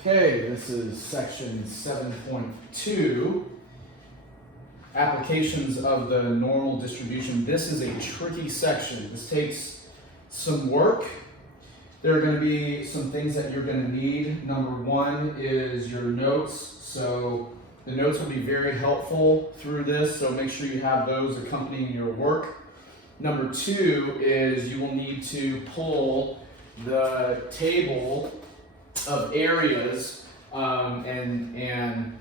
Okay, this is section 7.2, applications of the normal distribution. This is a tricky section. This takes some work. There are going to be some things that you're going to need. Number one is your notes. So the notes will be very helpful through this, so make sure you have those accompanying your work. Number two is you will need to pull the table of areas and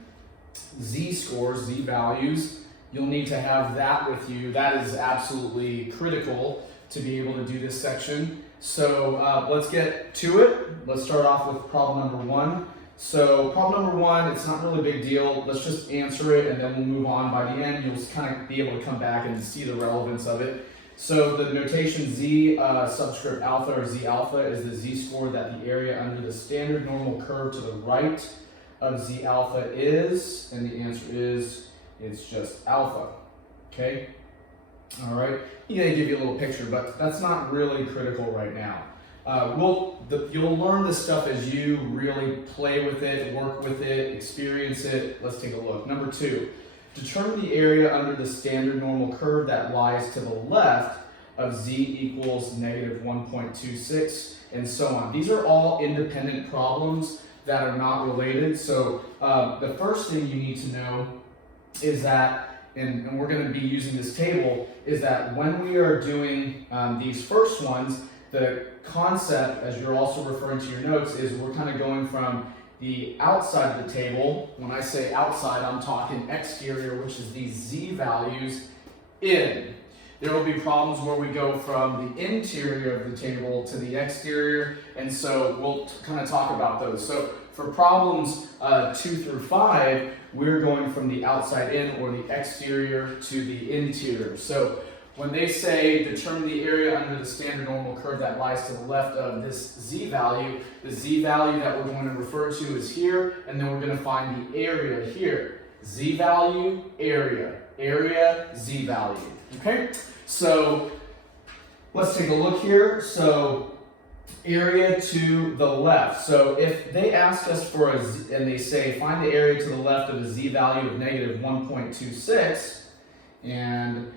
z-scores, z-values. You'll need to have that with you. That is absolutely critical to be able to do this section. So let's get to it. Let's start off with problem number one. So problem number one, it's not really a big deal. Let's just answer it and then we'll move on. By the end, you'll kind of be able to come back and see the relevance of it. So the notation z subscript alpha or z alpha is the z-score that the area under the standard normal curve to the right of z alpha is, and the answer is it's just alpha. Okay? All right. I'm going to give you a little picture, but that's not really critical right now. You'll learn this stuff as you really play with it, work with it, experience it. Let's take a look. Number two. Determine the area under the standard normal curve that lies to the left of z equals negative 1.26 and so on. These are all independent problems that are not related. So the first thing you need to know is that, and we're going to be using this table, is that when we are doing these first ones, the concept, as you're also referring to your notes, is we're kind of going from the outside of the table. When I say outside, I'm talking exterior, which is these z values, in. There will be problems where we go from the interior of the table to the exterior, and so we'll kind of talk about those. So for problems 2 through 5, we're going from the outside in or the exterior to the interior. So when they say determine the area under the standard normal curve that lies to the left of this z value, the z value that we're going to refer to is here, and then we're going to find the area here. Z value, area, z value. Okay? So let's take a look here. So area to the left. So if they ask us for a z, and they say find the area to the left of a z value of negative 1.26, and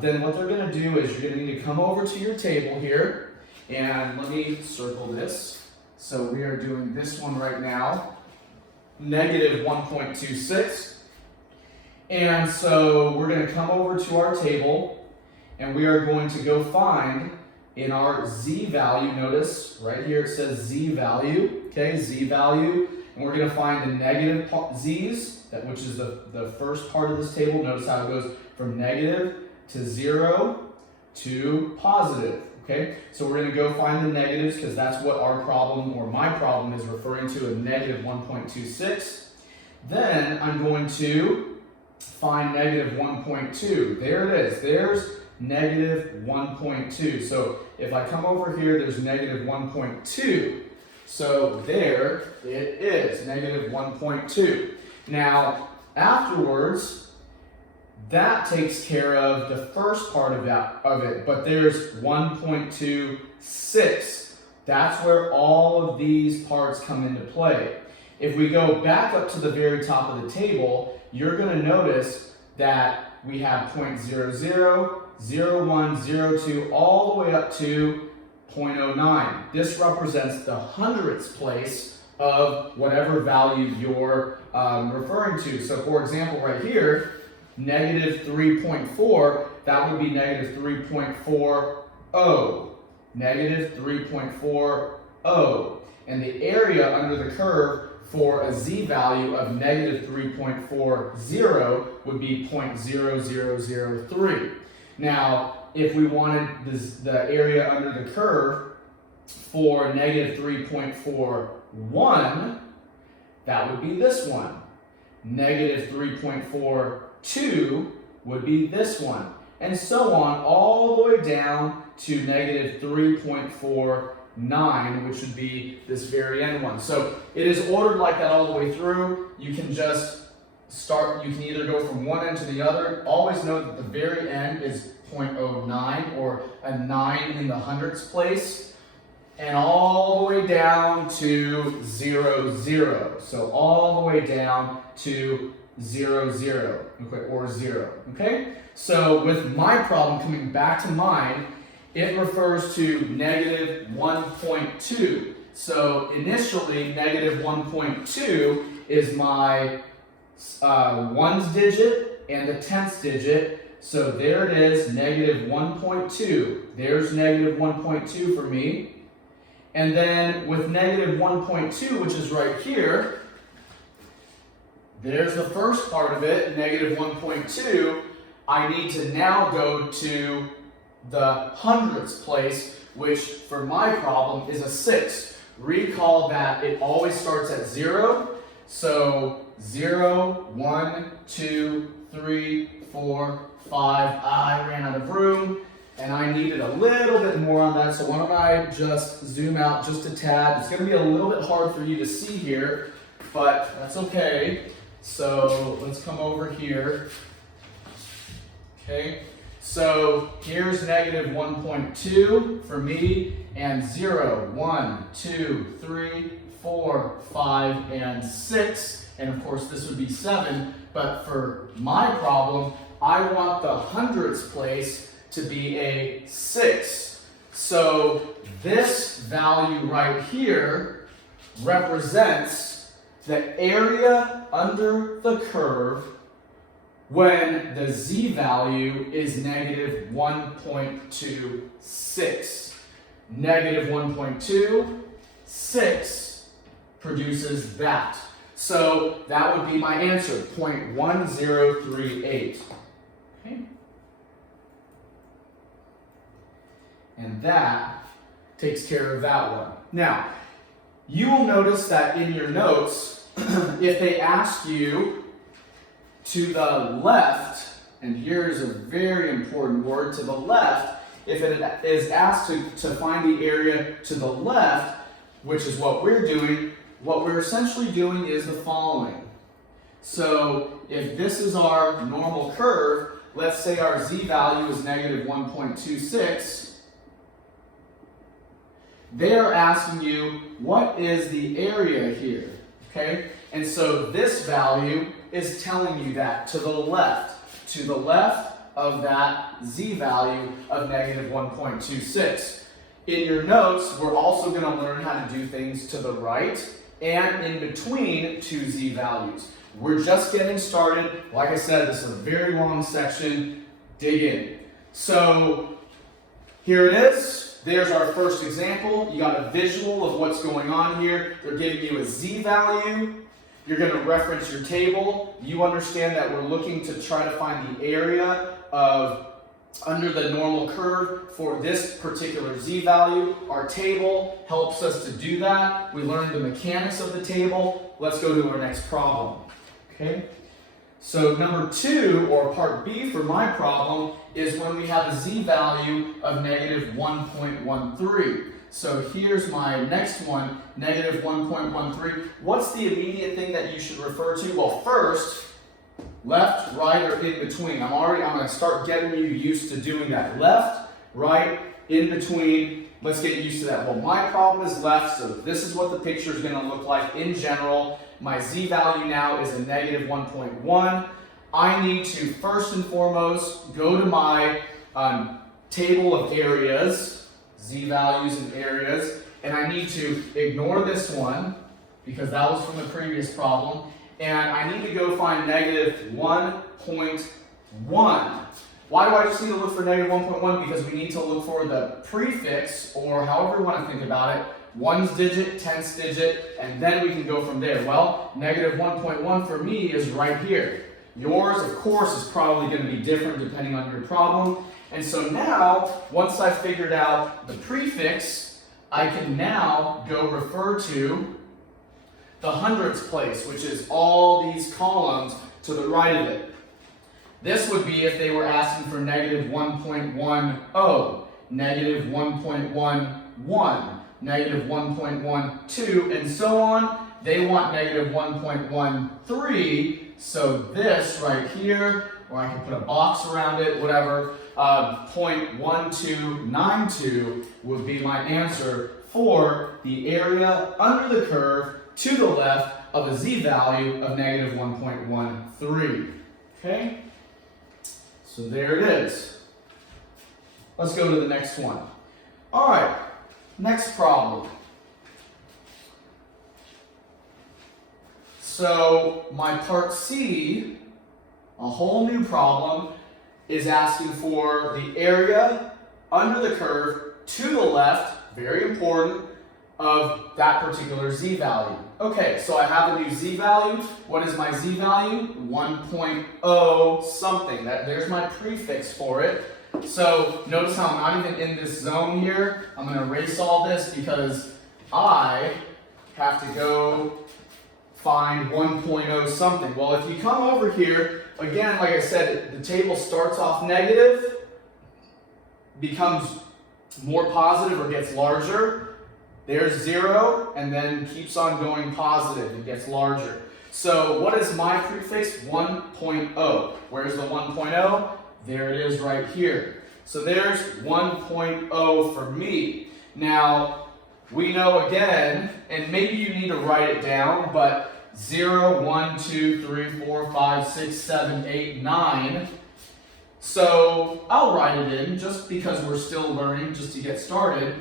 then what they're going to do is you're going to need to come over to your table here, and let me circle this. So we are doing this one right now, negative 1.26. And so we're going to come over to our table, and we are going to go find in our z value, notice right here it says z value, okay, z value, and we're going to find the negative z's, which is the first part of this table. Notice how it goes from negative to 0 to positive, okay? So we're going to go find the negatives because that's what our problem, or my problem, is referring to, a negative 1.26. Then I'm going to find negative 1.2. There it is. There's negative 1.2. So if I come over here, there's negative 1.2. So there it is, negative 1.2. Now, afterwards, that takes care of the first part of it, but there's 1.26. That's where all of these parts come into play. If we go back up to the very top of the table, you're going to notice that we have 0.00, 0.1, 0.2, all the way up to 0.09. This represents the hundredths place of whatever value you're referring to. So for example, right here, negative 3.4, that would be negative 3.40. Negative 3.40. And the area under the curve for a z value of negative 3.40 would be 0.0003. Now, if we wanted the area under the curve for negative 3.41, that would be this one. Negative 3.42 would be this one. And so on, all the way down to negative 3.49, which would be this very end one. So it is ordered like that all the way through. You can just start, you can either go from one end to the other. Always note that the very end is 0.09, or a 9 in the hundredths place. and all the way down to 0, 0. So all the way down to 0, 0, okay, or 0, okay? So with my problem coming back to mine, it refers to negative 1.2. So initially, negative 1.2 is my ones digit and the tenths digit. So there it is, negative 1.2. There's negative 1.2 for me. And then with negative 1.2, which is right here, there's the first part of it, negative 1.2. I need to now go to the hundredths place, which for my problem is a 6. Recall that it always starts at 0. So 0, 1, 2, 3, 4, 5. I ran out of room and I needed a little bit more on that. So why don't I just zoom out just a tad. It's going to be a little bit hard for you to see here, but that's okay. So let's come over here. Okay, so here's negative 1.2 for me, and 0, 1, 2, 3, 4, 5, and 6. And of course this would be 7, but for my problem, I want the hundredths place to be a 6. So this value right here represents the area under the curve when the z value is negative 1.26. Negative 1.2, 6 produces that. So that would be my answer, 0.1038. Okay. And that takes care of that one. Now, you will notice that in your notes, if they ask you to the left, and here's a very important word, to the left, if it is asked to find the area to the left, which is what we're doing, what we're essentially doing is the following. So if this is our normal curve, let's say our z value is negative 1.26, they are asking you, what is the area here? Okay? And so this value is telling you that to the left of that z value of negative 1.26. In your notes, we're also going to learn how to do things to the right and in between two z values. We're just getting started. Like I said, this is a very long section. Dig in. So here it is. There's our first example. You got a visual of what's going on here. They're giving you a z value. You're going to reference your table. You understand that we're looking to try to find the area of under the normal curve for this particular z value. Our table helps us to do that. We learned the mechanics of the table. Let's go to our next problem. Okay? So number 2, or part B for my problem, is when we have a z value of negative 1.13. So here's my next one, negative 1.13. What's the immediate thing that you should refer to? Well, first, left, right, or in between. I'm going to start getting you used to doing that. Left, right, in between. Let's get used to that. Well, my problem is left, so this is what the picture is going to look like in general. My z value now is a negative 1.1. I need to first and foremost go to my table of areas, z values and areas, and I need to ignore this one because that was from the previous problem, and I need to go find negative 1.1. Why do I just need to look for negative 1.1? Because we need to look for the prefix, or however you want to think about it, ones digit, tenths digit, and then we can go from there. Well, negative 1.1 for me is right here. Yours, of course, is probably going to be different depending on your problem. And so now, once I've figured out the prefix, I can now go refer to the hundredths place, which is all these columns to the right of it. This would be if they were asking for negative 1.10, negative 1.11, negative 1.12, and so on. They want negative 1.13, so this right here, or I can put a box around it, whatever, 0.1292 would be my answer for the area under the curve to the left of a z-value of negative 1.13. Okay? So there it is. Let's go to the next one. All right, next problem. So my part C, a whole new problem, is asking for the area under the curve to the left, very important, of that particular z-value. Okay, so I have a new z-value. What is my z-value? 1.0 something. There's my prefix for it. So notice how I'm not even in this zone here. I'm going to erase all this because I have to go find 1.0 something. Well, if you come over here, again, like I said, the table starts off negative, becomes more positive or gets larger. There's 0, and then keeps on going positive. It gets larger. So what is my prefix? 1.0. Where's the 1.0? There it is right here. So there's 1.0 for me. Now, we know again, and maybe you need to write it down, but 0, 1, 2, 3, 4, 5, 6, 7, 8, 9. So I'll write it in just because we're still learning, just to get started.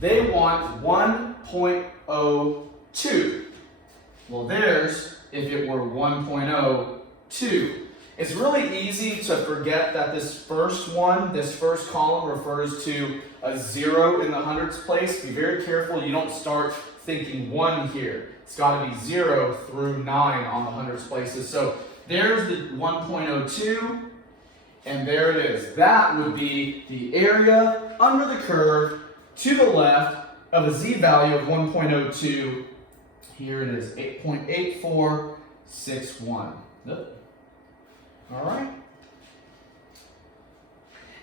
They want 1.02. Well, there's, if it were 1.02. It's really easy to forget that this first one, this first column refers to a 0 in the hundreds place. Be very careful you don't start thinking 1 here. It's got to be 0 through 9 on the hundreds places. So there's the 1.02, and there it is. That would be the area under the curve to the left of a z-value of 1.02. Here it is, 8.8461. All right.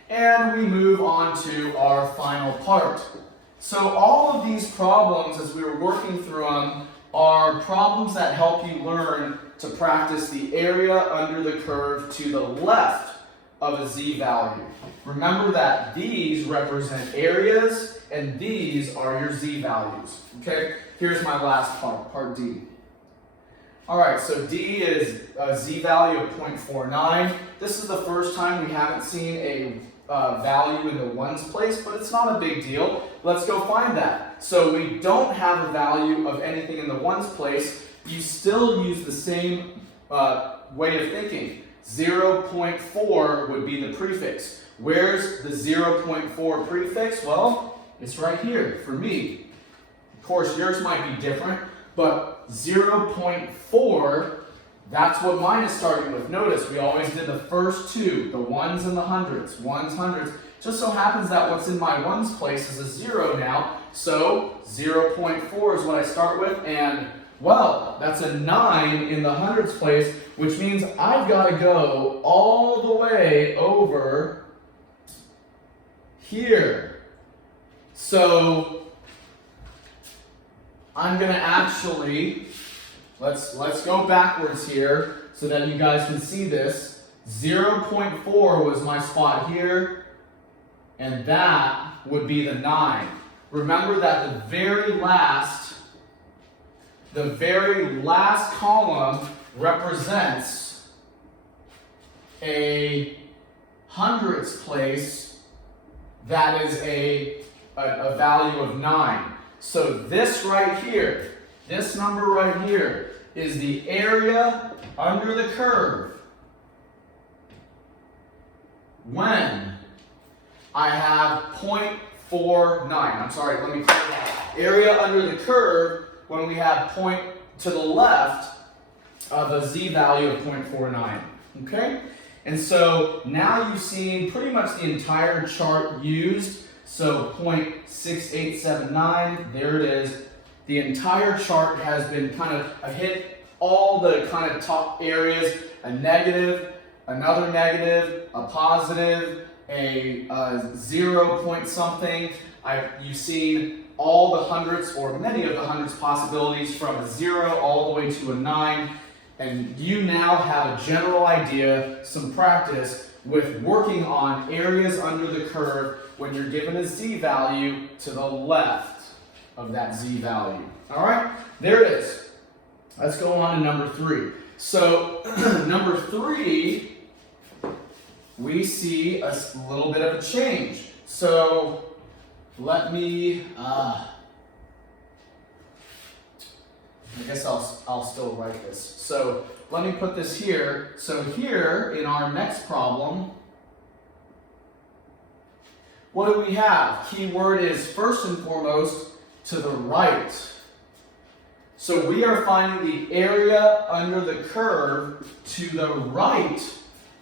And we move on to our final part. So all of these problems, as we were working through them, are problems that help you learn to practice the area under the curve to the left of a z-value. Remember that these represent areas, and these are your z-values. Okay, here's my last part, part D. All right, so D is a z-value of 0.49. This is the first time we haven't seen a value in the ones place, but it's not a big deal. Let's go find that. So we don't have a value of anything in the ones place. You still use the same way of thinking. 0.4 would be the prefix. Where's the 0.4 prefix? Well, it's right here for me. Of course, yours might be different, but 0.4, that's what mine is starting with. Notice we always did the first two, the ones and the hundreds. Ones, hundreds. Just so happens that what's in my ones place is a 0 now, so 0.4 is what I start with, and well, that's a 9 in the hundreds place, which means I've got to go all the way over here. So I'm going to actually, let's go backwards here so that you guys can see this. 0.4 was my spot here, and that would be the 9. Remember that the very last column represents a hundredths place that is a value of 9. So this right here, this number right here, is the area under the curve when I have 0.49. I'm sorry, let me clear that. Area under the curve when we have point to the left of a z-value of 0.49. Okay? And so now you've seen pretty much the entire chart used. So 0.6879, there it is. The entire chart has been kind of, I've hit all the kind of top areas, a negative, another negative, a positive, a 0 point something. You've seen all the hundreds, or many of the hundreds possibilities, from a 0 all the way to a 9. And you now have a general idea, some practice with working on areas under the curve when you're given a z-value to the left. of that z value. All right, there it is. Let's go on to number 3. So number 3, we see a little bit of a change. So let me, I guess I'll still write this. So let me put this here. So here in our next problem, what do we have? Key word is first and foremost to the right. So we are finding the area under the curve to the right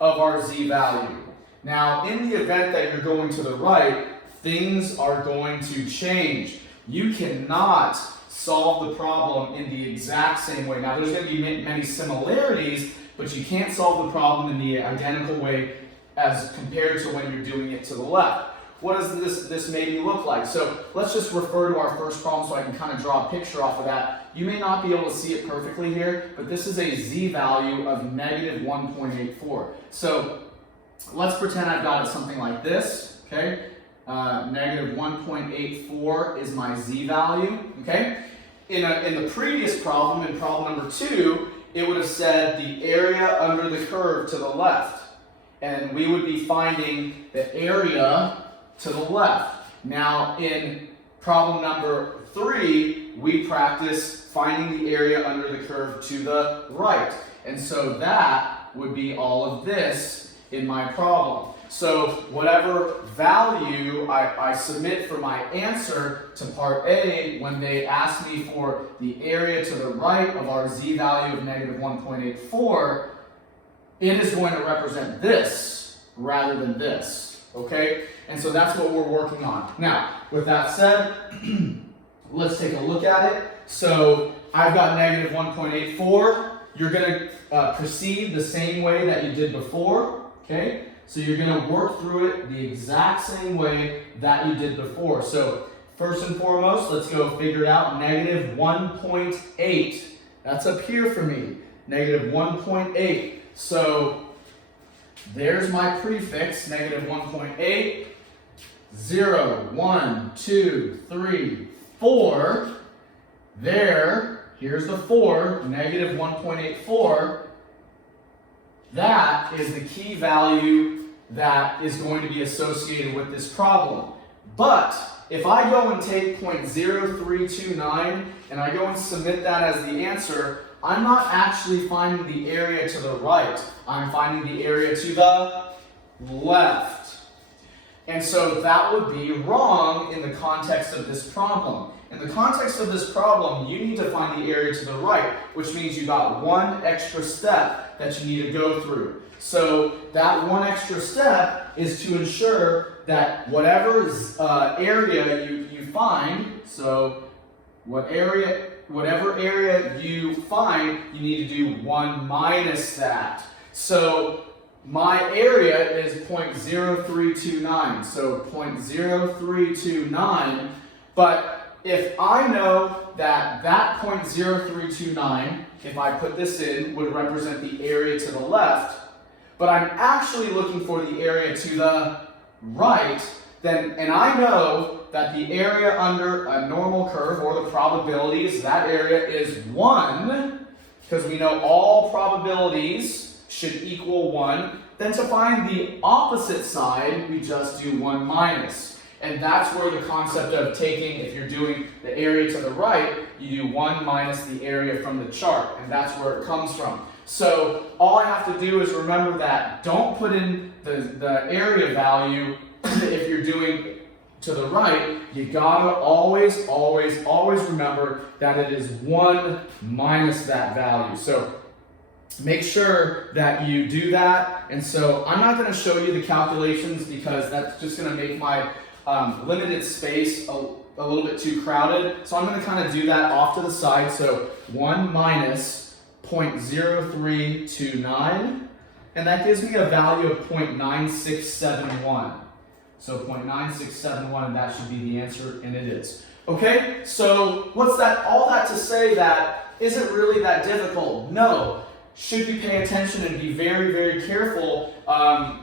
of our z value. Now, in the event that you're going to the right, things are going to change. You cannot solve the problem in the exact same way. Now, there's going to be many similarities, but you can't solve the problem in the identical way as compared to when you're doing it to the left. What does this maybe look like? So let's just refer to our first problem so I can kind of draw a picture off of that. You may not be able to see it perfectly here, but this is a z value of negative 1.84. So let's pretend I've got it something like this, okay? Negative 1.84 is my z value, okay? In the previous problem, in problem number 2, it would have said the area under the curve to the left. And we would be finding the area to the left. Now, in problem number 3, we practice finding the area under the curve to the right. And so that would be all of this in my problem. So whatever value I submit for my answer to part A, when they ask me for the area to the right of our z value of negative 1.84, it is going to represent this rather than this. Okay? And so that's what we're working on. Now, with that said, let's take a look at it. So I've got negative 1.84. You're going to proceed the same way that you did before. Okay? So you're going to work through it the exact same way that you did before. So first and foremost, let's go figure it out. Negative 1.8. That's up here for me. Negative 1.8. So there's my prefix, negative 1.8. 0, 1, 2, 3, 4. There, here's the 4, negative 1.84. That is the key value that is going to be associated with this problem. But if I go and take 0.0329 and I go and submit that as the answer, I'm not actually finding the area to the right. I'm finding the area to the left. And so that would be wrong in the context of this problem. In the context of this problem, you need to find the area to the right, which means you got one extra step that you need to go through. So that one extra step is to ensure that whatever area you find, so whatever area you find, you need to do 1 minus that. So my area is 0.0329, so 0.0329, but if I know that 0.0329, if I put this in, would represent the area to the left, but I'm actually looking for the area to the right, then, and I know that the area under a normal curve, or the probabilities, that area is 1, because we know all probabilities should equal 1, then to find the opposite side, we just do 1 minus. And that's where the concept of taking, if you're doing the area to the right, you do 1 minus the area from the chart, and that's where it comes from. So all I have to do is remember that. Don't put in the area value if you're doing to the right. You gotta always remember that it is 1 minus that value. So make sure that you do that. And so I'm not going to show you the calculations because that's just going to make my limited space a little bit too crowded. So I'm going to kind of do that off to the side. So 1 minus 0.0329, and that gives me a value of 0.9671. So 0.9671, and that should be the answer, and it is. Okay, so what's that? All that to say that, is it really that difficult? No. should you pay attention and be very, very careful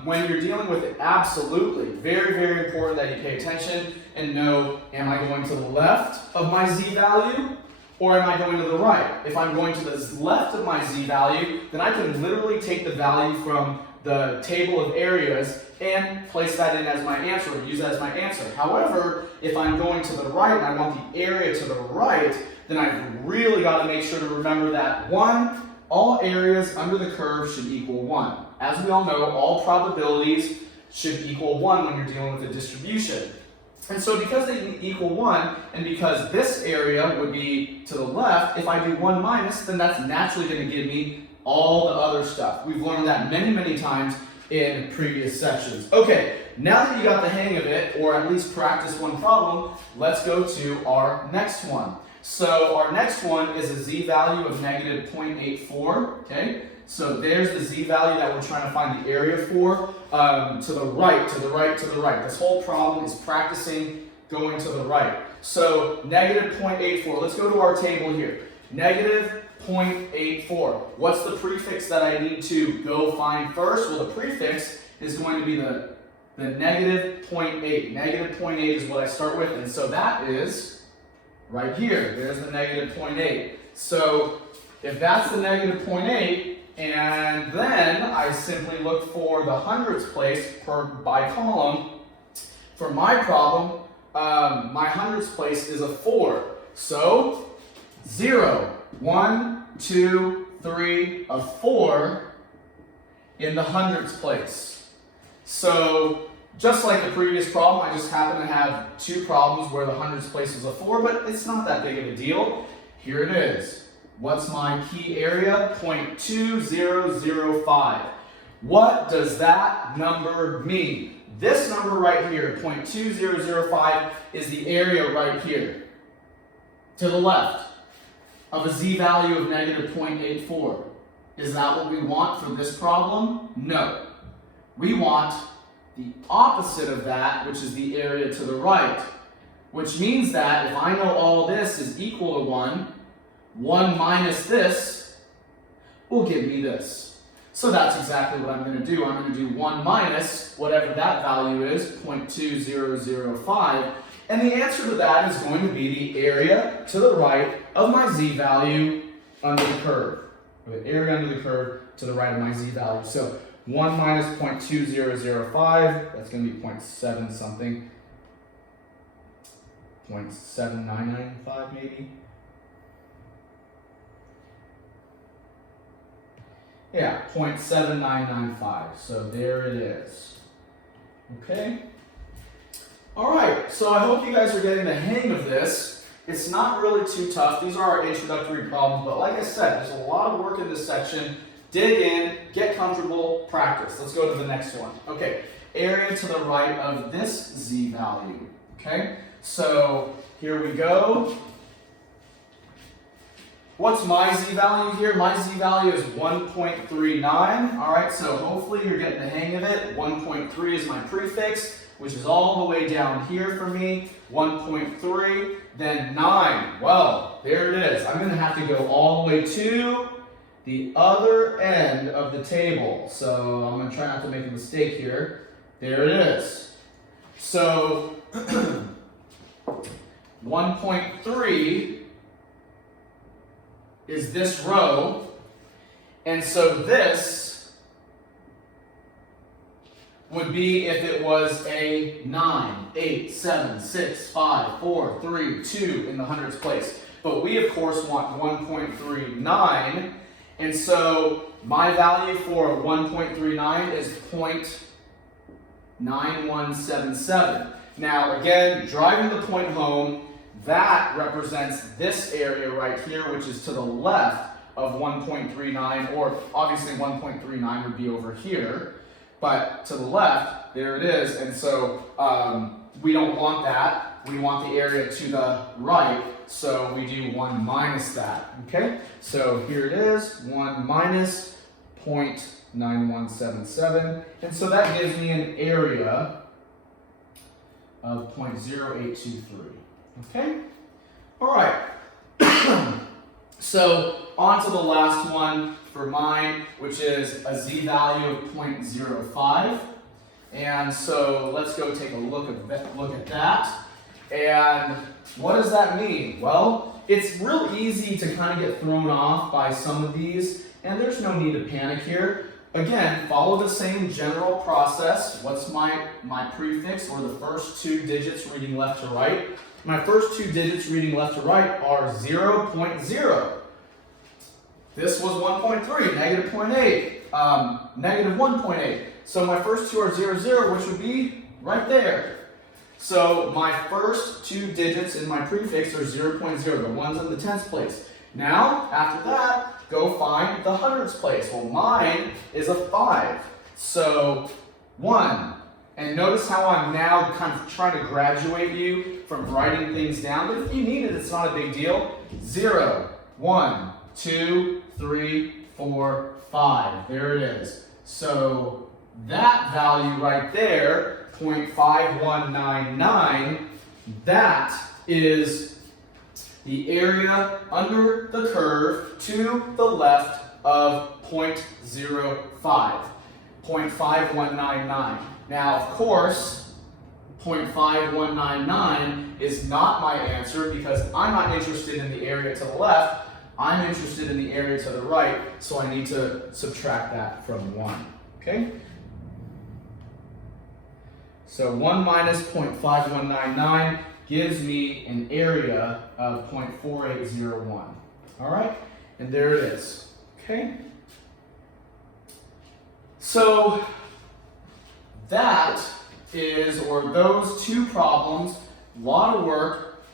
when you're dealing with it? Absolutely. Very, very important that you pay attention and know, am I going to the left of my z-value or am I going to the right? If I'm going to the left of my z-value, then I can literally take the value from the table of areas and place that in as my answer, or use that as my answer. However, if I'm going to the right and I want the area to the right, then I've really got to make sure to remember that 1, all areas under the curve should equal 1. As we all know, all probabilities should equal 1 when you're dealing with a distribution. And so because they equal 1, and because this area would be to the left, if I do 1 minus, then that's naturally going to give me all the other stuff. We've learned that many, many times in previous sections. Okay, now that you got the hang of it, or at least practice one problem, let's go to our next one. So our next one is a z-value of negative 0.84, okay? So there's the z-value that we're trying to find the area for, to the right, to the right, to the right. This whole problem is practicing going to the right. So negative 0.84, let's go to our table here. Negative 0.84. What's the prefix that I need to go find first? Well, the prefix is going to be the negative 0.8. Negative 0.8 is what I start with, and so that is right here. There's the negative 0.8. So if that's the negative 0.8, and then I simply look for the hundredths place by column, for my problem, my hundredths place is a 4. So 0, 1, 2, 3, a 4 in the hundredths place. So just like the previous problem, I just happen to have 2 problems where the hundredths place is a 4, but it's not that big of a deal. Here it is. What's my key area? 0.2005. What does that number mean? This number right here, 0.2005, is the area right here, to the left, of a z-value of negative 0.84. Is that what we want for this problem? No. We want the opposite of that, which is the area to the right, which means that if I know all this is equal to 1 minus this will give me this. So that's exactly what I'm going to do. I'm going to do 1 minus whatever that value is, 0.2005, and the answer to that is going to be the area to the right of my z-value under the curve. The area under the curve to the right of my z-value. So 1 minus 0.2005, that's going to be 0.7 something, 0.7995 maybe. Yeah, 0.7995. So there it is. Okay? All right, so I hope you guys are getting the hang of this. It's not really too tough. These are our introductory problems, but like I said, there's a lot of work in this section. Dig in, get comfortable, practice. Let's go to the next one. Okay, area to the right of this z-value. Okay, so here we go. What's my z-value here? My z-value is 1.39. All right, so hopefully you're getting the hang of it. 1.3 is my prefix, which is all the way down here for me. 1.3, then 9. Well, there it is. I'm going to have to go all the way to the other end of the table. So I'm going to try not to make a mistake here. There it is. So 1.3 is this row, and so this would be if it was a 9, 8, 7, 6, 5, 4, 3, 2 in the hundredths place. But we of course want 1.39, and so my value for 1.39 is 0.9177. Now again, driving the point home, that represents this area right here, which is to the left of 1.39, or obviously 1.39 would be over here, but to the left, there it is, and so we don't want that. We want the area to the right, so we do 1 minus that, okay? So here it is, 1 minus 0.9177, and so that gives me an area of 0.0823. Okay? All right. So on to the last one for mine, which is a z-value of 0.05. And so let's go take a look at that. And what does that mean? Well, it's real easy to kind of get thrown off by some of these, and there's no need to panic here. Again, follow the same general process. What's my prefix, or the first two digits reading left to right? My first two digits reading left to right are 0.0. This was 1.3, negative 0.8, negative 1.8. So my first two are 0, 0, which would be right there. So my first two digits in my prefix are 0.0, the ones in the tens place. Now, after that, go find the hundreds place. Well, mine is a 5. So 1. And notice how I'm now kind of trying to graduate you from writing things down. But if you need it, it's not a big deal. 0, 1, 2, 3, 4, 5. There it is. So that value right there, 0.5199, that is the area under the curve to the left of 0.05, 0.5199. Now, of course, 0.5199 is not my answer because I'm not interested in the area to the left. I'm interested in the area to the right, so I need to subtract that from 1. Okay? So 1 minus 0.5199 gives me an area of 0.4801. All right? And there it is. Okay? So that is, or those two problems, a lot of work,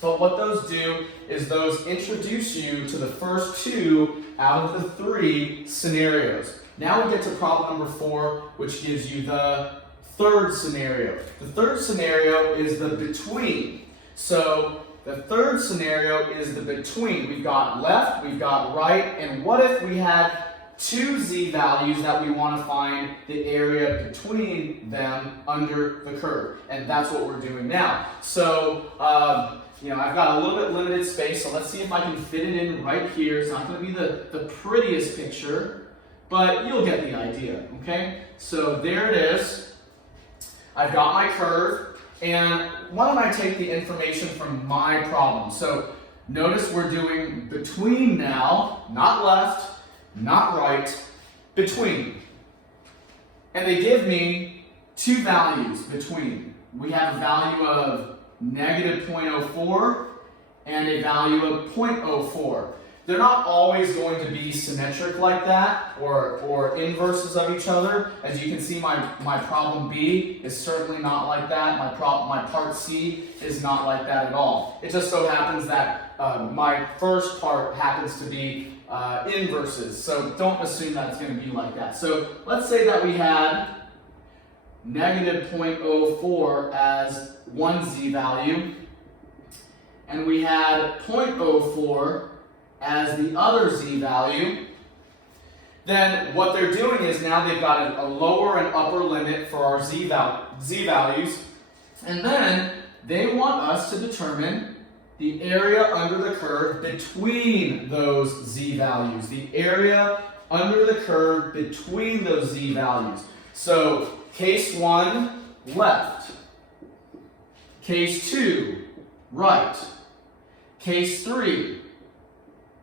but what those do is those introduce you to the first two out of the 3 scenarios. Now we get to problem number 4, which gives you the third scenario. The third scenario is the between. So the third scenario is the between. We've got left, we've got right, and what if we had 2 z-values that we want to find the area between them under the curve? And that's what we're doing now. So, I've got a little bit limited space, so let's see if I can fit it in right here. It's not going to be the prettiest picture, but you'll get the idea, okay? So there it is. I've got my curve, and why don't I take the information from my problem? So notice we're doing between now, not left, not right, between. And they give me 2 values between. We have a value of negative 0.04 and a value of 0.04. They're not always going to be symmetric like that or inverses of each other. As you can see, my problem B is certainly not like that. My part C is not like that at all. It just so happens that my first part happens to be inverses. So don't assume that it's going to be like that. So let's say that we had negative 0.04 as one z-value, and we had 0.04 as the other z-value. Then what they're doing is now they've got a lower and upper limit for our z-values, and then they want us to determine the area under the curve between those z-values. The area under the curve between those z-values. So case 1, left. Case 2, right. Case 3,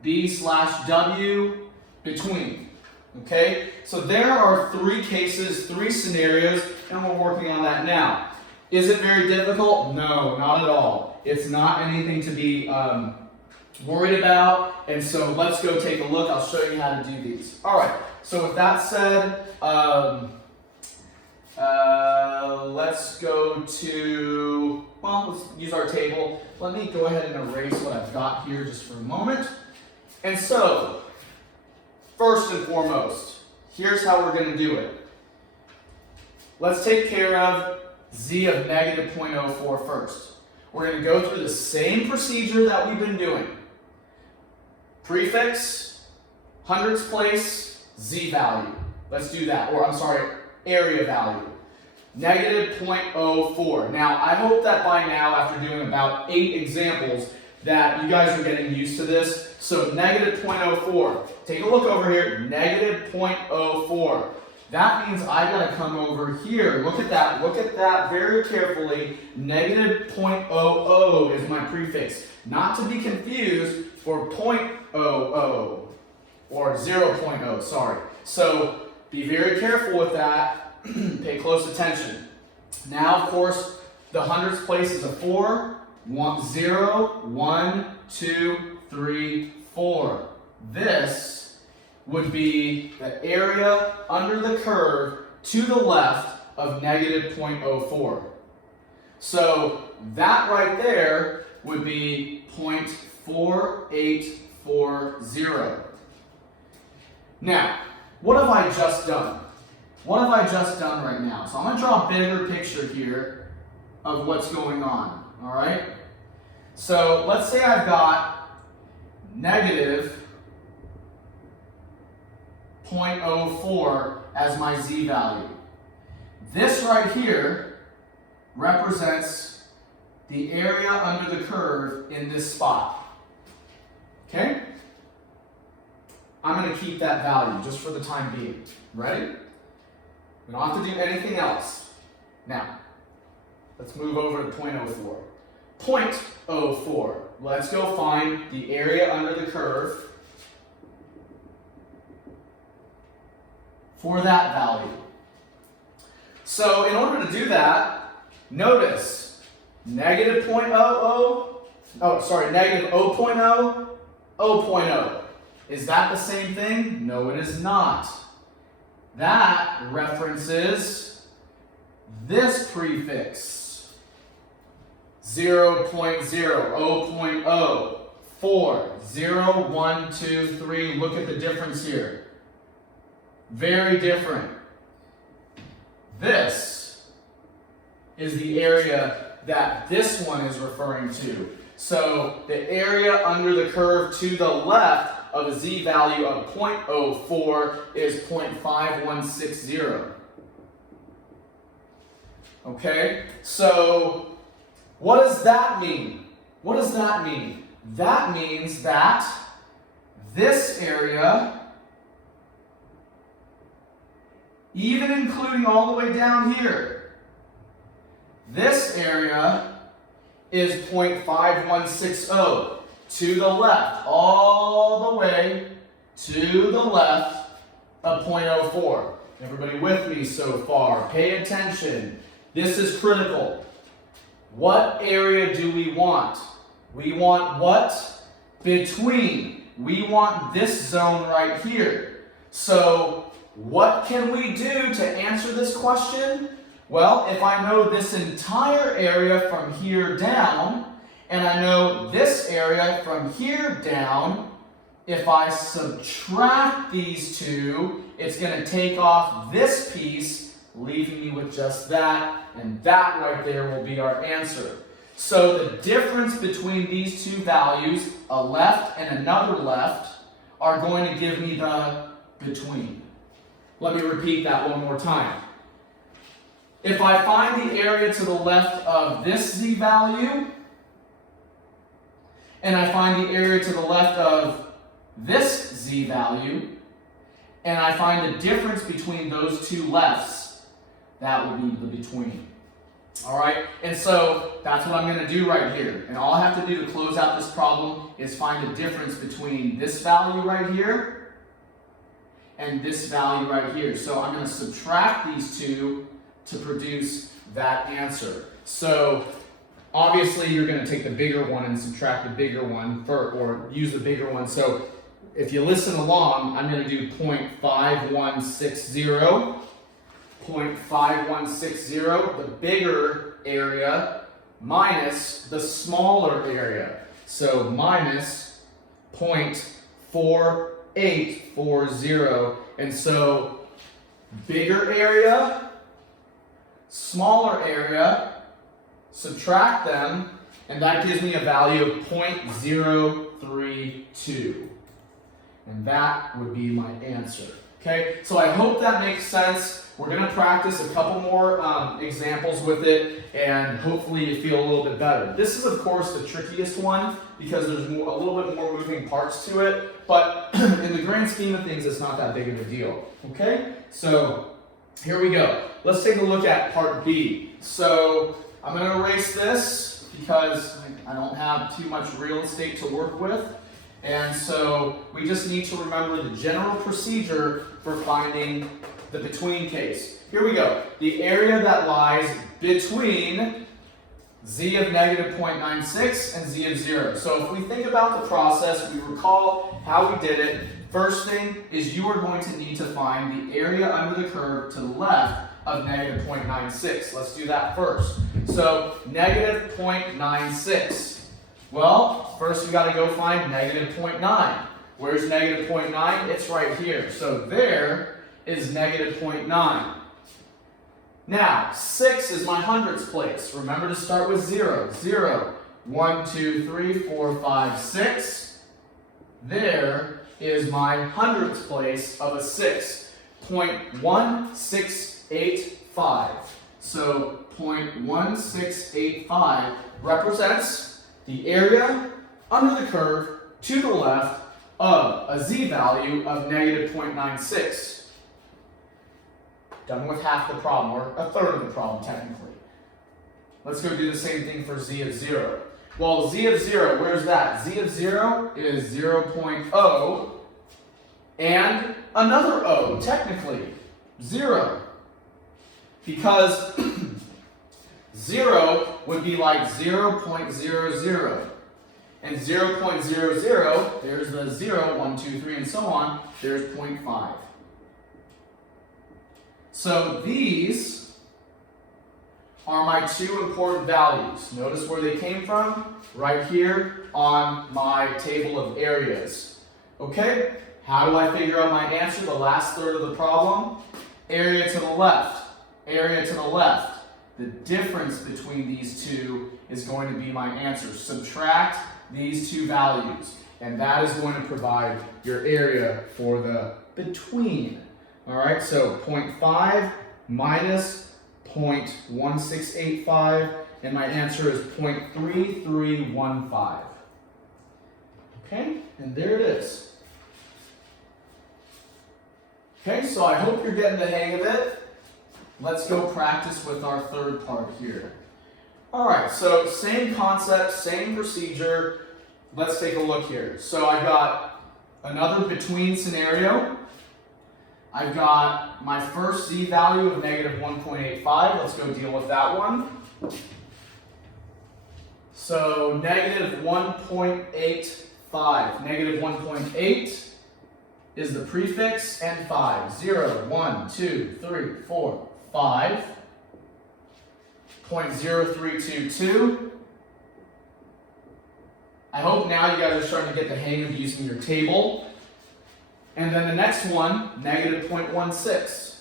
B/W, between. Okay? So there are 3 cases, 3 scenarios, and we're working on that now. Is it very difficult? No, not at all. It's not anything to be worried about. And so let's go take a look. I'll show you how to do these. All right. So with that said, let's go to, let's use our table. Let me go ahead and erase what I've got here just for a moment. And so, first and foremost, here's how we're going to do it. Let's take care of z of negative 0.04 first. We're going to go through the same procedure that we've been doing. Prefix, hundreds place, z-value. Let's do that. Or, I'm sorry, area value. Negative 0.04. Now, I hope that by now, after doing about 8 examples, that you guys are getting used to this. So negative 0.04. Take a look over here, negative 0.04. That means I gotta come over here. Look at that very carefully. Negative 0.00 is my prefix. Not to be confused for 0.00 or 0.0, sorry. So be very careful with that. Pay close attention. Now, of course, the hundredths place is a 4. 0, 1, 2, 3, 4. This would be the area under the curve to the left of negative 0.04. So that right there would be 0.4840. Now, what have I just done? What have I just done right now? So I'm going to draw a bigger picture here of what's going on, all right? So let's say I've got negative 0.04 as my z value. This right here represents the area under the curve in this spot. Okay? I'm going to keep that value just for the time being. Ready? We don't have to do anything else. Now, let's move over to 0.04. 0.04. Let's go find the area under the curve for that value. So in order to do that, notice negative 0.00, negative 0.0, 0.0. Is that the same thing? No, it is not. That references this prefix. 0.0, 0.0, 4, 0, 1, 2, 3. Look at the difference here. Very different. This is the area that this one is referring to. So the area under the curve to the left of a z value of 0.04 is 0.5160. Okay, so what does that mean? What does that mean? That means that this area, even including all the way down here, this area is 0.5160 to the left, all the way to the left of 0.04. Everybody with me so far? Pay attention. This is critical. What area do we want? We want what? Between. We want this zone right here. So what can we do to answer this question? Well, if I know this entire area from here down, and I know this area from here down, if I subtract these two, it's going to take off this piece, leaving me with just that, and that right there will be our answer. So the difference between these two values, a left and another left, are going to give me the between. Let me repeat that one more time. If I find the area to the left of this z value, and I find the area to the left of this z value, and I find the difference between those two lefts, that would be the between. All right, and so that's what I'm going to do right here. And all I have to do to close out this problem is find the difference between this value right here and this value right here. So I'm going to subtract these two to produce that answer. So obviously you're going to take the bigger one and subtract the bigger one, or use the bigger one. So if you listen along, I'm going to do 0.5160. 0.5160, the bigger area, minus the smaller area. So minus 0.4840. And so bigger area, smaller area, subtract them, and that gives me a value of 0.032. And that would be my answer. Okay, so I hope that makes sense. We're going to practice a couple more examples with it, and hopefully you feel a little bit better. This is, of course, the trickiest one because there's a little bit more moving parts to it, but in the grand scheme of things, it's not that big of a deal. Okay, so here we go. Let's take a look at part B. So I'm going to erase this because I don't have too much real estate to work with. And so we just need to remember the general procedure for finding the between case. Here we go. The area that lies between z of negative 0.96 and z of 0. So if we think about the process, we recall how we did it. First thing is you are going to need to find the area under the curve to the left of negative 0.96. Let's do that first. So negative 0.96. Well, first we got to go find negative 0.9. Where's negative 0.9? It's right here. So there is negative 0.9. Now, 6 is my hundredths place. Remember to start with 0. 0, 1, 2, 3, 4, 5, 6. There is my hundredths place of a 6. 0.1685. So 0.1685 represents the area under the curve to the left of a z value of negative 0.96. Done with half the problem, or a third of the problem technically. Let's go do the same thing for z of 0. Well, z of 0, where's that? Z of 0 is 0.0 and another O, technically, 0. Because 0 would be like 0.00. And 0.00, there's the 0, 1, 2, 3, and so on, there's 0.5. So these are my two important values. Notice where they came from? Right here on my table of areas. Okay? How do I figure out my answer, the last third of the problem? Area to the left. Area to the left. The difference between these two is going to be my answer. Subtract these two values, and that is going to provide your area for the between. All right, so 0.5 minus 0.1685, and my answer is 0.3315. Okay, and there it is. Okay, so I hope you're getting the hang of it. Let's go practice with our third part here. All right, so same concept, same procedure. Let's take a look here. So I got another between scenario. I've got my first z value of negative 1.85. Let's go deal with that one. So negative 1.85. Negative 1.8 is the prefix and 5. 0, 1, 2, 3, 4, 5. 0.0322. I hope now you guys are starting to get the hang of using your table. And then the next one, negative 0.16.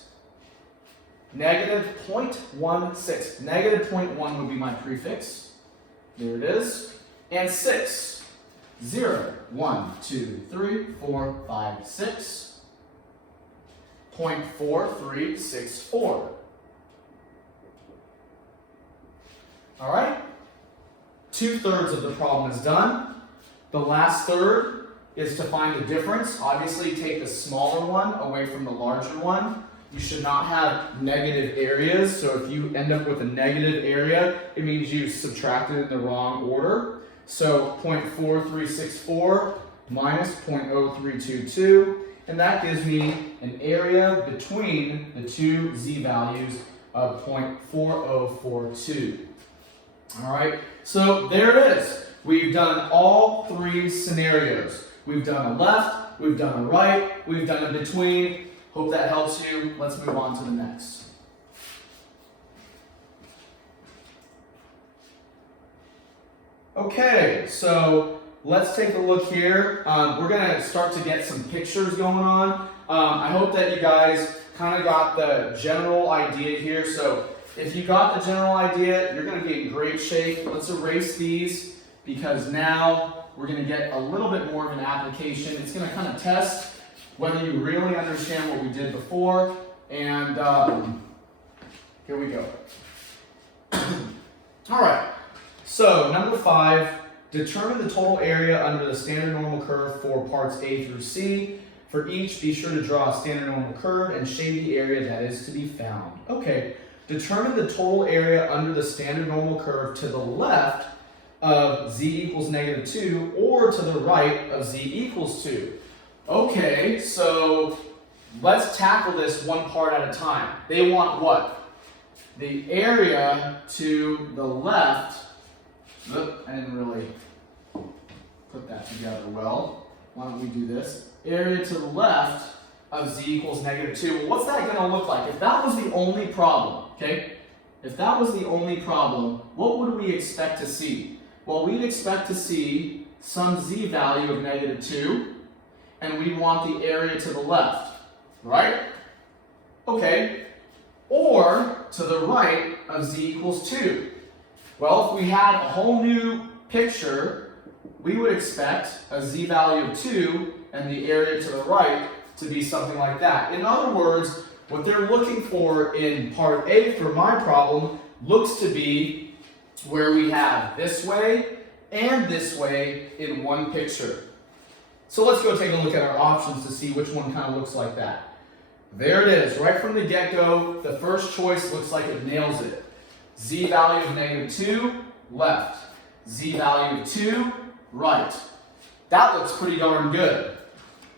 Negative 0.16. Negative 0.1 would be my prefix. There it is. And 6. 0, 1, 2, 3, 4, 5, 6. 0.4364. All right? 2/3 of the problem is done. The last third is to find the difference. Obviously, take the smaller one away from the larger one. You should not have negative areas. So if you end up with a negative area, it means you subtracted in the wrong order. So 0.4364 minus 0.0322, and that gives me an area between the two z values of 0.4042. All right, so there it is. We've done all three scenarios. We've done a left, we've done a right, we've done a between. Hope that helps you. Let's move on to the next. Okay, so let's take a look here. We're going to start to get some pictures going on. I hope that you guys kind of got the general idea here. So if you got the general idea, you're going to be in great shape. Let's erase these because now we're going to get a little bit more of an application. It's going to kind of test whether you really understand what we did before, and here we go. All right, so number 5, determine the total area under the standard normal curve for parts A through C. For each, be sure to draw a standard normal curve and shade the area that is to be found. Okay, determine the total area under the standard normal curve to the left of z equals -2 or to the right of z equals 2. Okay, so let's tackle this one part at a time. They want what? The area to the left. Oop, I didn't really put that together well. Why don't we do this? Area to the left of z equals -2. Well, what's that going to look like? If that was the only problem, okay? If that was the only problem, what would we expect to see? Well, we'd expect to see some z value of -2, and we want the area to the left, right? Okay. Or to the right of z equals 2. Well, if we had a whole new picture, we would expect a z value of 2 and the area to the right to be something like that. In other words, what they're looking for in part A for my problem looks to be where we have this way and this way in one picture. So let's go take a look at our options to see which one kind of looks like that. There it is, right from the get-go, the first choice looks like it nails it. Z value of -2, left. Z value of 2, right. That looks pretty darn good.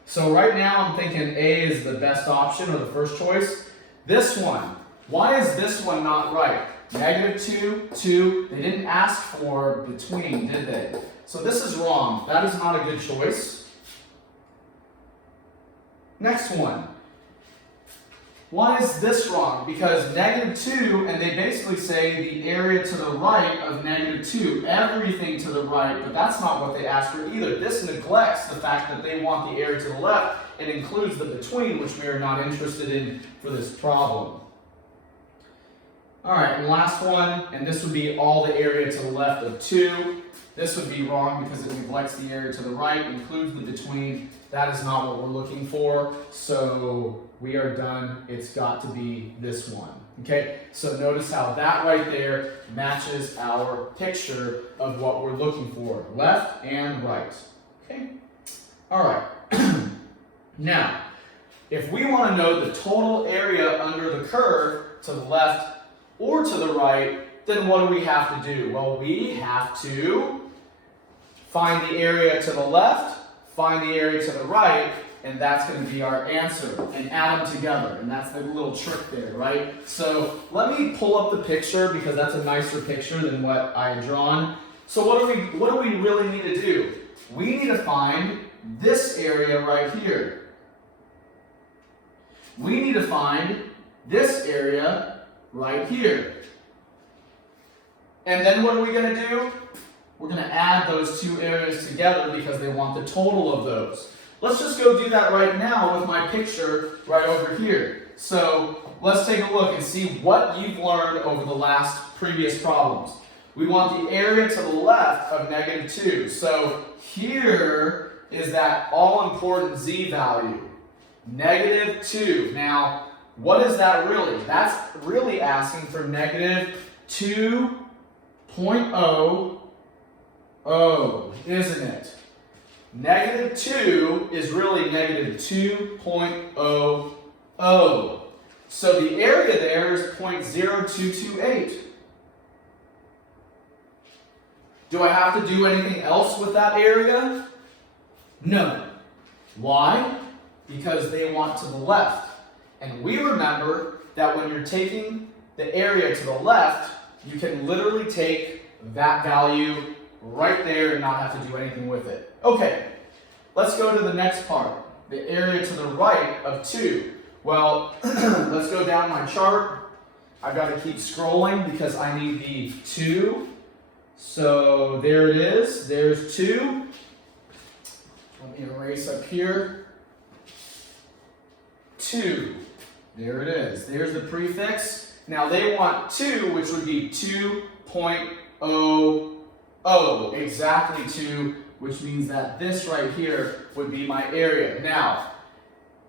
So right now I'm thinking A is the best option, or the first choice. This one, why is this one not right? -2, 2, they didn't ask for between, did they? So this is wrong. That is not a good choice. Next one. Why is this wrong? Because -2, and they basically say the area to the right of -2, everything to the right, but that's not what they asked for either. This neglects the fact that they want the area to the left and includes the between, which we are not interested in for this problem. All right, and last one, and this would be all the area to the left of 2. This would be wrong because it neglects the area to the right, includes the between. That is not what we're looking for, so we are done. It's got to be this one, okay? So notice how that right there matches our picture of what we're looking for, left and right, okay? All right, now, if we want to know the total area under the curve to the left or to the right, then what do we have to do? Well, we have to find the area to the left, find the area to the right, and that's going to be our answer, and add them together, and that's the little trick there, right? So let me pull up the picture because that's a nicer picture than what I had drawn. So what do we really need to do? We need to find this area right here. We need to find this area right here. And then what are we going to do? We're going to add those two areas together because they want the total of those. Let's just go do that right now with my picture right over here. So let's take a look and see what you've learned over the last previous problems. We want the area to the left of -2. So here is that all-important z value, -2. Now, what is that really? That's really asking for -2.00, isn't it? -2 is really -2.00. So the area there is 0.0228. Do I have to do anything else with that area? No. Why? Because they want to the left. And we remember that when you're taking the area to the left, you can literally take that value right there and not have to do anything with it. Okay, let's go to the next part, the area to the right of 2. Well, let's go down my chart. I've got to keep scrolling because I need the 2. So there it is, there's 2. Let me erase up here. 2, there it is, there's the prefix. Now they want 2, which would be 2.00, exactly 2, which means that this right here would be my area. Now,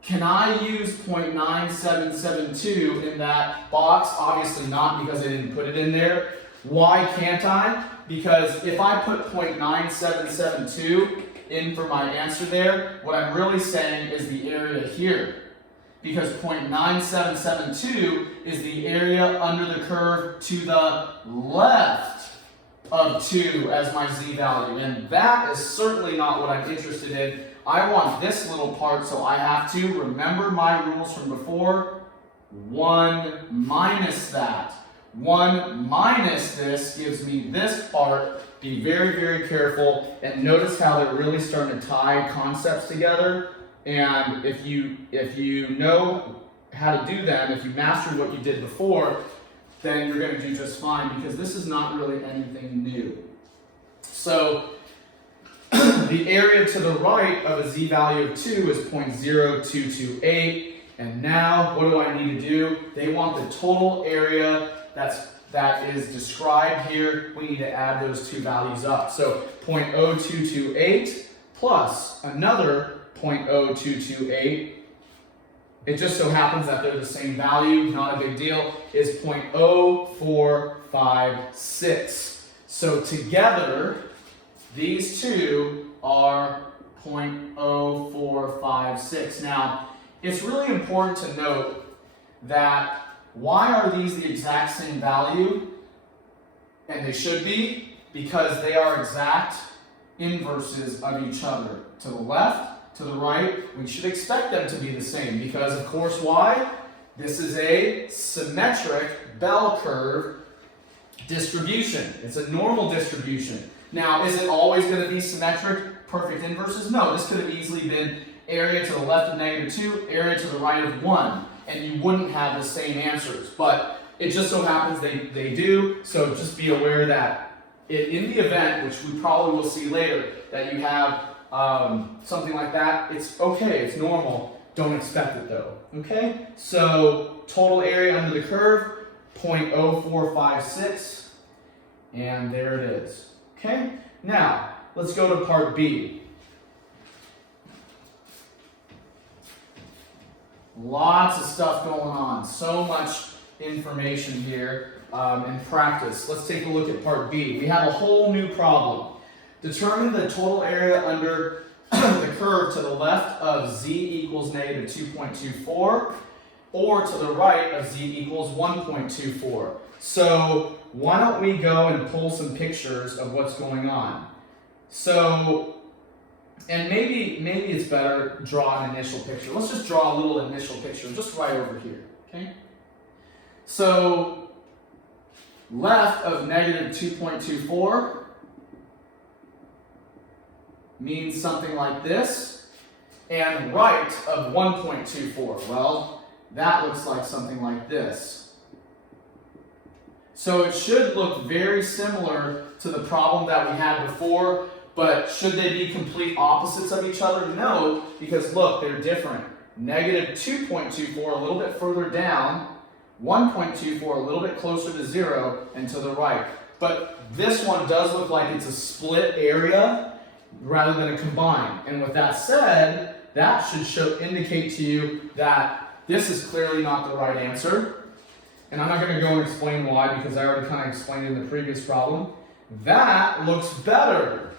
Can I use 0.9772 in that box? Obviously not, because I didn't put it in there. Why can't I? Because if I put 0.9772 in for my answer there, what I'm really saying is the area here. Because 0.9772 is the area under the curve to the left of 2 as my z value. And that is certainly not what I'm interested in. I want this little part, so I have to remember my rules from before. 1 minus that. 1 minus this gives me this part. Be very, very careful. And notice how they're really starting to tie concepts together. And if you know how to do them, if you mastered what you did before, then you're going to do just fine, because this is not really anything new. So the area to the right of a z value of 2 is 0.0228. And now what do I need to do? They want the total area that is described here. We need to add those two values up. So 0.0228 plus another 0.0228. It just so happens that they're the same value, not a big deal, is 0.0456. So together, these two are 0.0456. Now, it's really important to note that why are these the exact same value? And they should be, because they are exact inverses of each other. To the left, to the right, we should expect them to be the same, because of course why? This is a symmetric bell curve distribution. It's a normal distribution. Now, is it always going to be symmetric, perfect inverses? No, this could have easily been area to the left of -2, area to the right of 1, and you wouldn't have the same answers. But it just so happens they do, so just be aware that in the event, which we probably will see later, that you have something like that, it's okay, it's normal. Don't expect it though, okay? So total area under the curve, 0.0456, and there it is, okay? Now, let's go to part B. Lots of stuff going on, so much information here and practice. Let's take a look at part B. We have a whole new problem. Determine the total area under the curve to the left of z equals -2.24 or to the right of z equals 1.24. So why don't we go and pull some pictures of what's going on. So, and maybe it's better draw an initial picture. Let's just draw a little initial picture just right over here, okay? So left of -2.24 means something like this, and right of 1.24, well, that looks like something like this. So it should look very similar to the problem that we had before, but should they be complete opposites of each other? No, because look, they're different. -2.24 a little bit further down, 1.24 a little bit closer to 0 and to the right. But this one does look like it's a split area rather than a combined. And with that said, that should indicate to you that this is clearly not the right answer. And I'm not going to go and explain why, because I already kind of explained it in the previous problem. That looks better.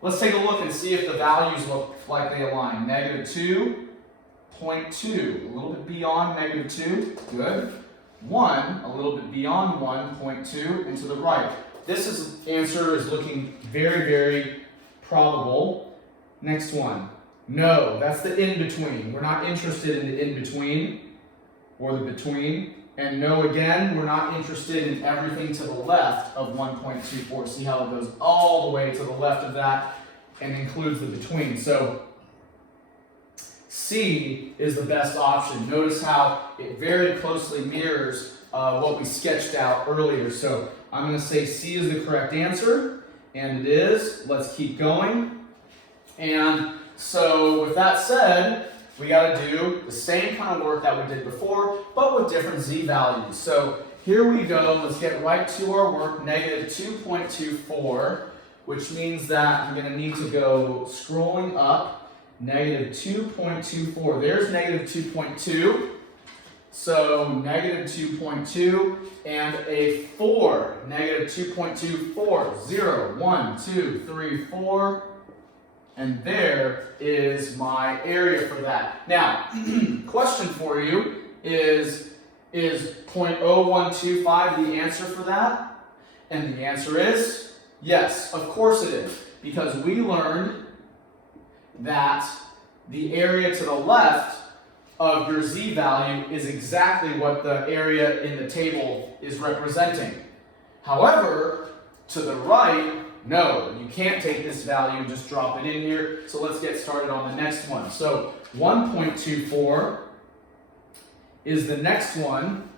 Let's take a look and see if the values look like they align. -2.2, a little bit beyond -2, good. 1, a little bit beyond 1.2, and to the right. This answer is looking very, very probable. Next one. No, that's the in-between. We're not interested in the in-between or the between. And no, again, we're not interested in everything to the left of 1.24. See how it goes all the way to the left of that and includes the between. So C is the best option. Notice how it very closely mirrors what we sketched out earlier. So I'm going to say C is the correct answer, and it is. Let's keep going. And so with that said, we got to do the same kind of work that we did before, but with different z values. So here we go. Let's get right to our work. -2.24, which means that I'm going to need to go scrolling up negative 2.24. There's negative 2.2. So negative 2.2 and a 4. Negative 2.24. 0, 1, 2, 3, 4. And there is my area for that. Now, question for you is 0.0125 the answer for that? And the answer is yes, of course it is. Because we learned that the area to the left of your z value is exactly what the area in the table is representing. However, to the right, no, you can't take this value and just drop it in here. So let's get started on the next one. So 1.24 is the next one.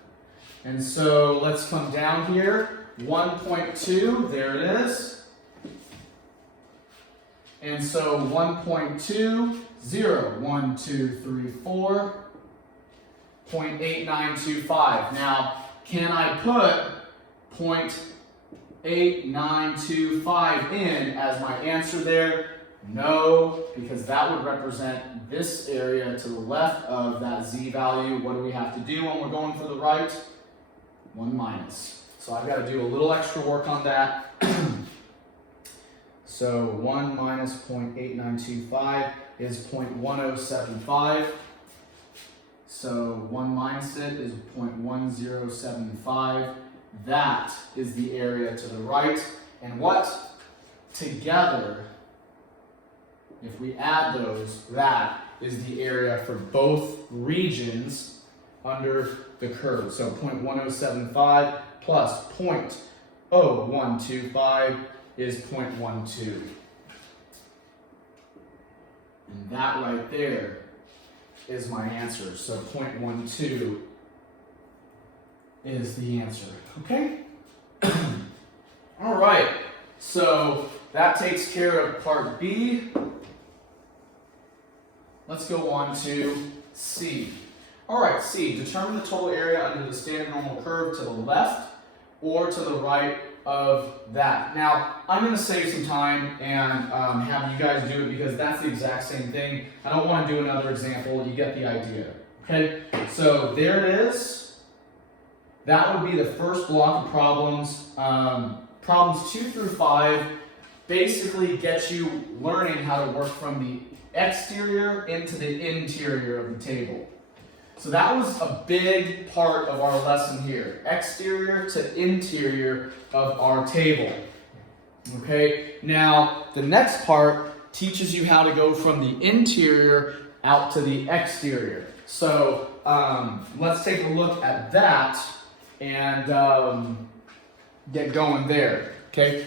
And so let's come down here. 1.2, there it is. And so 1.2, 0, 1, 2, 3, 4, 0.8925. Now, can I put 0.8925 in as my answer there? No, because that would represent this area to the left of that z value. What do we have to do when we're going for the right? 1 minus. So I've got to do a little extra work on that. So 1 minus 0.8925 is 0.1075. So 1 minus it is 0.1075. That is the area to the right. And what? Together, if we add those, that is the area for both regions under the curve. So 0.1075 plus 0.0125 is 0.12. And that right there is my answer. So 0.12 is the answer. Okay? All right. So that takes care of part B. Let's go on to C. All right, C. Determine the total area under the standard normal curve to the left or to the right of that. Now, I'm going to save some time and have you guys do it because that's the exact same thing. I don't want to do another example. You get the idea. Okay? So there it is. That would be the first block of problems. Problems 2 through 5 basically get you learning how to work from the exterior into the interior of the table. So that was a big part of our lesson here. Exterior to interior of our table. Okay, now the next part teaches you how to go from the interior out to the exterior. So let's take a look at that and get going there. Okay,